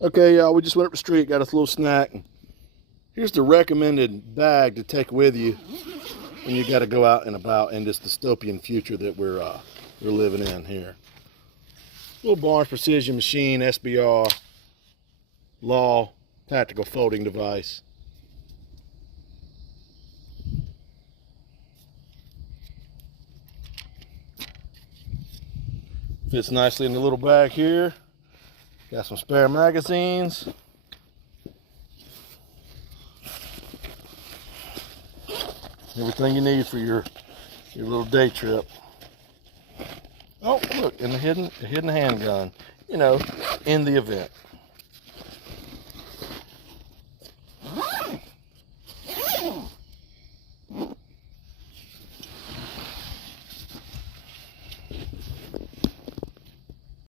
Okay, y'all, we just went up the street, got us a little snack. Here's the recommended bag to take with you when you got to go out and about in this dystopian future that we're living in here. Little Barnes Precision Machine SBR Law tactical folding device. Fits nicely in the little bag here. Got some spare magazines. Everything you need for your little day trip. Oh, look, and the hidden handgun, you know, in the event.